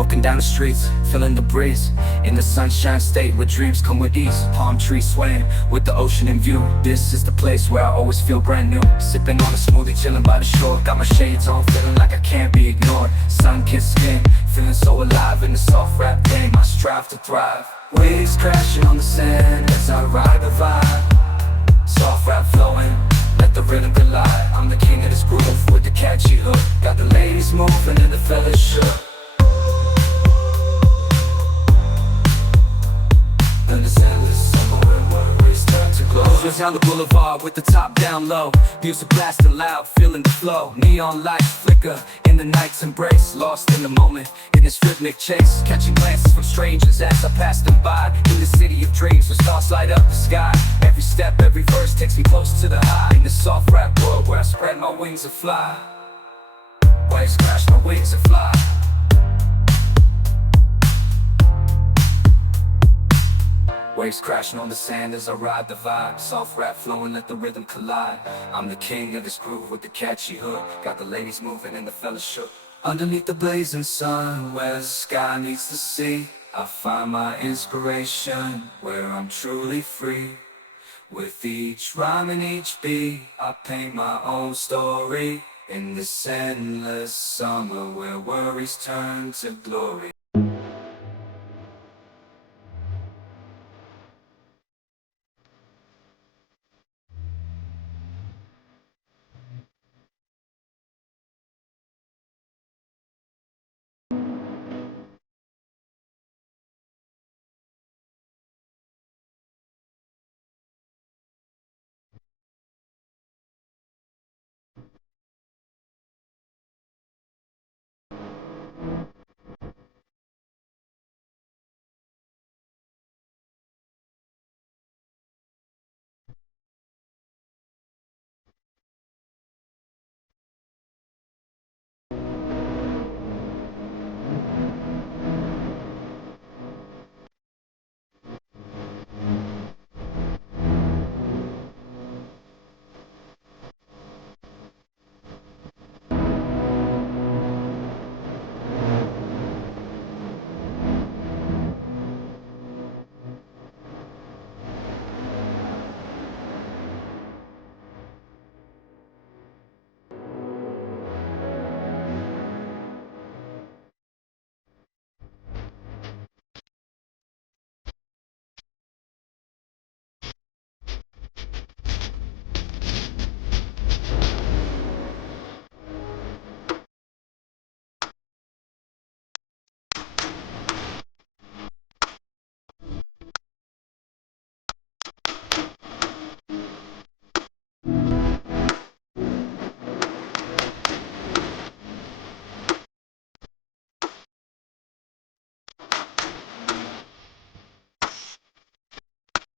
Walking down the streets, feeling the breeze, in the sunshine state where dreams come with ease. Palm trees swaying with the ocean in view. This is the place where I always feel brand new. Sipping on a smoothie, chilling by the shore. Got my shades on, feeling like I can't be ignored. Sun-kissed skin, feeling so alive in the soft rap game. I strive to thrive. Waves crashing on the sand as I ride the vibe. Soft rap flowing, let the rhythm collide. I'm the king of this groove with the catchy hook. Got the ladies moving and the fellas shook. Just down the boulevard with the top down low. Music blasting loud, feeling the flow. Neon lights flicker in the night's embrace. Lost in the moment, in this rhythmic chase. Catching glances from strangers as I pass them by. In the city of dreams where stars light up the sky. Every step, every verse takes me close to the high. In this soft rap world where I spread my wings and fly. Waves crash, my wings and fly. Waves crashing on the sand as I ride the vibe. Soft rap flowing, let the rhythm collide. I'm the king of this groove with the catchy hook. Got the ladies moving and the fellas shook. Underneath the blazing sun, where the sky meets the sea, I find my inspiration, where I'm truly free. With each rhyme and each beat, I paint my own story. In this endless summer where worries turn to glory.